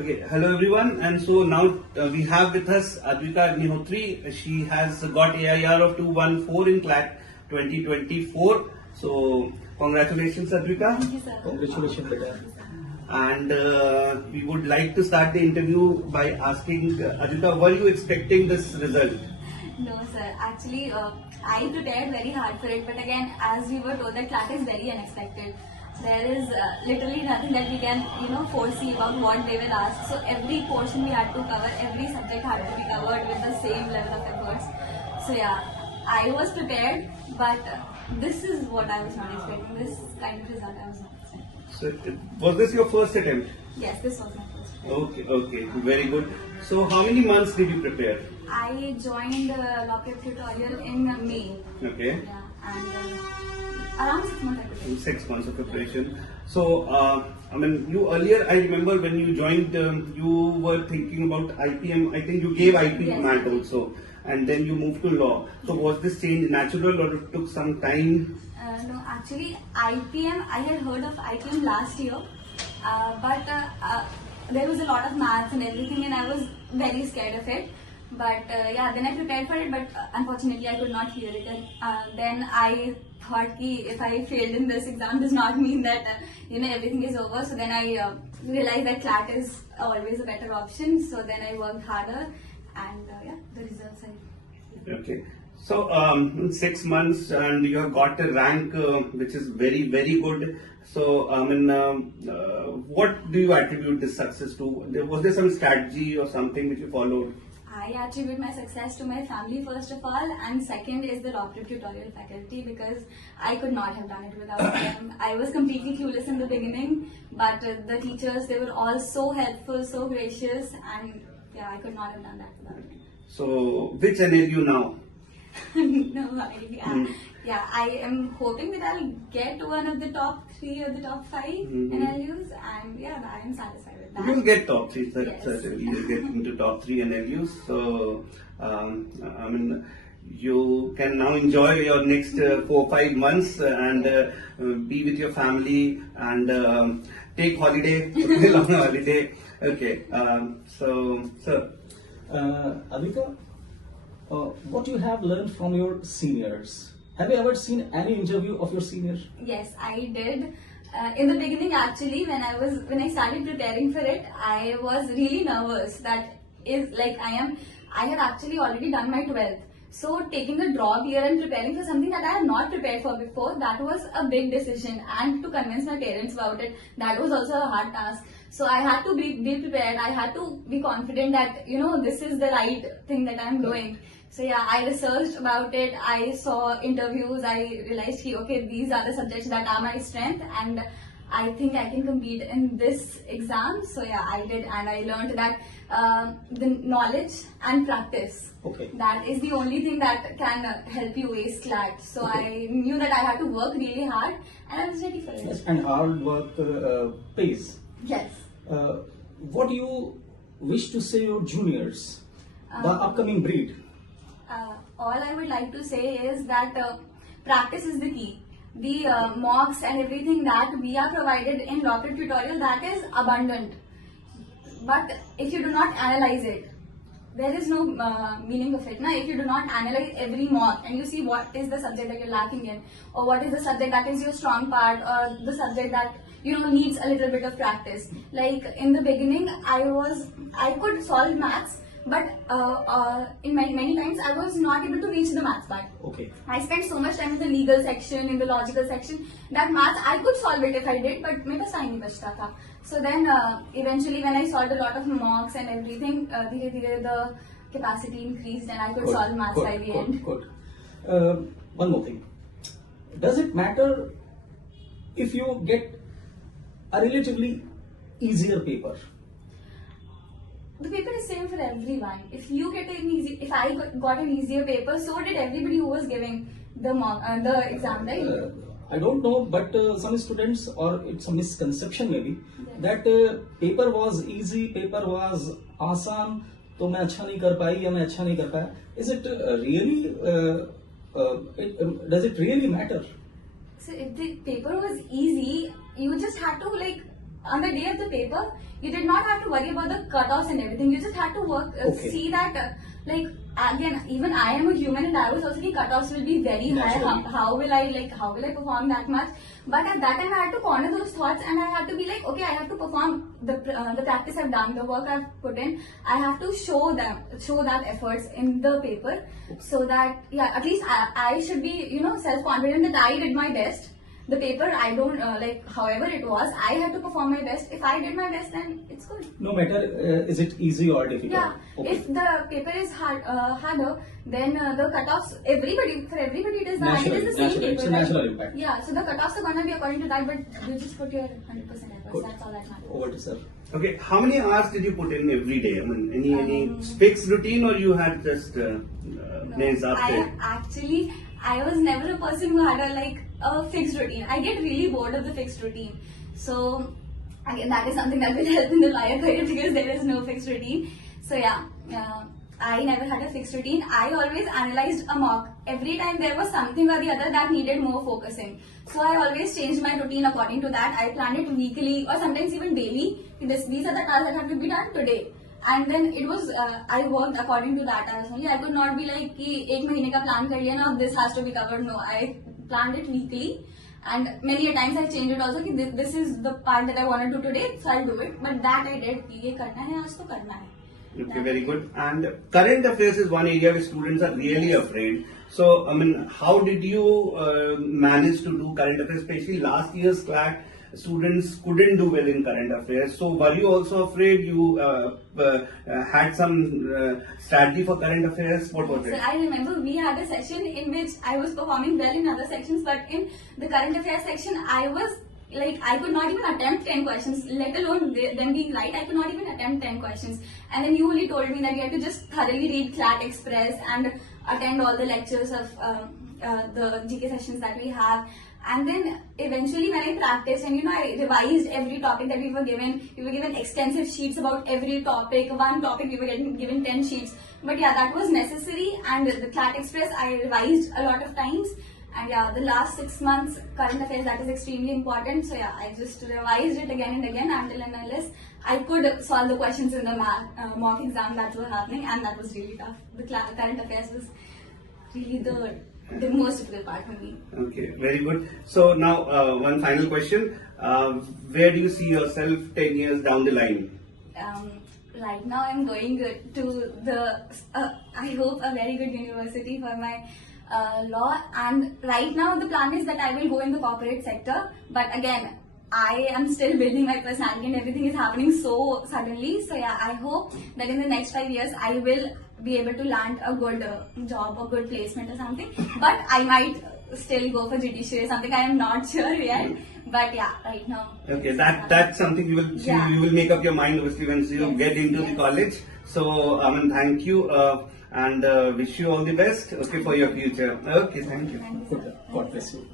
Okay, hello everyone, and so now we have with us ADVIKA AGNIHOTRI. She has got AIR of 214 in CLAT 2024. So congratulations, ADVIKA. Thank you, sir. Congratulations, beta. And we would like to start the interview by asking ADVIKA, were you expecting this result? No, sir. Actually, I prepared very hard for it, but again, as we were told that CLAT is very unexpected. There is literally nothing that we can, foresee about what they will ask. So every portion we had to cover, every subject had to be covered with the same level of efforts. So yeah, I was prepared, but this is what I was not expecting. This kind of result I was not expecting. So was this your first attempt? Yes, this was my first attempt. Okay, very good. So how many months did you prepare? I joined Law Prep Tutorial in May. Okay. Yeah, and around 6 months I prepared. 6 months of preparation. So, you earlier, I remember when you joined, you were thinking about IPM. I think you gave IP Yes. MAT also, and then you moved to law. So, was this change natural or it took some time? No, actually, IPM, I had heard of IPM last year, but there was a lot of maths and everything, and I was very scared of it. But then I prepared for it, but unfortunately I could not clear it. And then I thought ki if I failed in this exam does not mean that everything is over. So then I realized that CLAT is always a better option. So then I worked harder, and the results I. Okay. So, 6 months and you have got a rank which is very, very good. So, what do you attribute this success to? Was there some strategy or something which you followed? I attribute my success to my family first of all, and second is the Law Prep Tutorial faculty, because I could not have done it without them. I was completely clueless in the beginning, but the teachers, they were all so helpful, so gracious, and I could not have done that without them. So, which NLU now? No idea. Yeah, I am hoping that I'll get to one of the top 3 or the top 5 NLUs, and I am satisfied with that. You'll get top 3, Yes. certainly. You'll get into top 3 NLUs. So, you can now enjoy your next 4-5 months and be with your family and take holiday, long holiday. Okay. So, sir. ADVIKA, what you have learned from your seniors? Have you ever seen any interview of your seniors? Yes, I did. In the beginning, actually, when I started preparing for it, I was really nervous. I had actually already done my 12th. So taking a drop year and preparing for something that I had not prepared for before, that was a big decision. And to convince my parents about it, that was also a hard task. So I had to be prepared. I had to be confident that, this is the right thing that I'm doing. So I researched about it. I saw interviews. I realized, okay, these are the subjects that are my strength, and I think I can compete in this exam. So I did, and I learned that the knowledge and practice. Okay. That is the only thing that can help you ace CLAT. So I knew that I had to work really hard, and I was ready for it. Yes, and hard work pays. Yes. What do you wish to say your juniors, the upcoming breed? All I would like to say is that practice is the key. The mocks and everything that we are provided in Law Prep Tutorial, that is abundant. But if you do not analyze it, there is no meaning of it. Now, if you do not analyze every mock and you see what is the subject that you're lacking in, or what is the subject that is your strong part, or the subject that needs a little bit of practice. Like in the beginning, I could solve maths, but in many times I was not able to reach the maths part. Okay. I spent so much time in the legal section, in the logical section, that maths I could solve it if I did, but मेरे पास time नहीं बचता था. So then eventually when I solved a lot of mocks and everything, धीरे-धीरे the capacity increased and I could solve maths by the end. Good. One more thing. Does it matter if you get a relatively easier paper? The paper is same for everyone. If you get if I got an easier paper, so did everybody who was giving the exam, right? I don't know, but some students, or it's a misconception maybe, that paper was easy, paper was आसान, तो मैं अच्छा नहीं कर पाई या मैं अच्छा नहीं कर पाया. Is it really? Does it really matter? So if the paper was easy, you just had to on the day of the paper, you did not have to worry about the cutoffs and everything. You just had to work, Okay. see that, like, again, even I am a human and I was also the cutoffs will be very high. Naturally. How will I perform that much? But at that time I had to corner those thoughts and I had to be like, okay, I have to perform the practice I've done, the work I've put in. I have to show that efforts in the paper, so that, yeah, at least I should be, self-confident that I did my best. The paper, I don't, however it was, I had to perform my best. If I did my best, then it's good. No matter is it easy or difficult? Yeah, Okay. if the paper is harder, then the cutoffs, for everybody it is the same Natural. paper. It's a right? natural impact. Yeah, so the cutoffs are gonna be according to that, but you just put your 100% efforts. Good. That's all that matters. Over to sir. Okay, how many hours did you put in every day? I mean, any fixed routine, or you had just names after? I was never a person who had a fixed routine. I get really bored of the fixed routine. So again, that is something that will help in the lawyer career because there is no fixed routine. So yeah, I never had a fixed routine. I always analyzed a mock. Every time there was something or the other that needed more focusing. So I always changed my routine according to that. I planned it weekly or sometimes even daily. These are the tasks that have to be done today. And then it was, I worked according to that as well. I could not be like, कि एक महीने का plan कर लिया ना, this has to be covered. No, I planned it weekly. And many a times I changed it also, कि this is the part that I want to do today, so I'll do it. But that I did, कि ये करना है, आज तो करना है. Okay, very good. And current affairs is one area where students are really afraid. So, I mean, how did you manage to do current affairs? Especially last year's CLAT, students couldn't do well in current affairs. So, were you also afraid? You had some strategy for current affairs? What was So it? I remember we had a section in which I was performing well in other sections, but in the current affairs section, I could not even attempt 10 questions, let alone them being right. I could not even attempt 10 questions. And then you only told me that you had to just thoroughly read CLAT Express and attend all the lectures of the GK sessions that we have. And then eventually when I practiced and I revised every topic that we were given extensive sheets about every topic. One topic we were given 10 sheets. But yeah, that was necessary, and the CLAT Express I revised a lot of times. And yeah, the last 6 months current affairs, that is extremely important. So yeah, I just revised it again and again until and unless I could solve the questions in the mock exam that were happening, and that was really tough. The current affairs was really the most difficult part for me. Okay, very good. So now one final question. Where do you see yourself 10 years down the line? Right now I'm going to I hope a very good university for my law, and right now the plan is that I will go in the corporate sector, but again I am still building my personality and everything is happening so suddenly. So yeah, I hope that in the next 5 years I will be able to land a good job or good placement or something, but I might still go for judiciary or something. I am not sure yet, but yeah, right now. Okay, that's something you will Yeah. you will make up your mind obviously once you Yes, get into the yes. college. So thank you and wish you all the best. Okay, for your future. Okay, thank you. Thank you so Good. much. God bless you.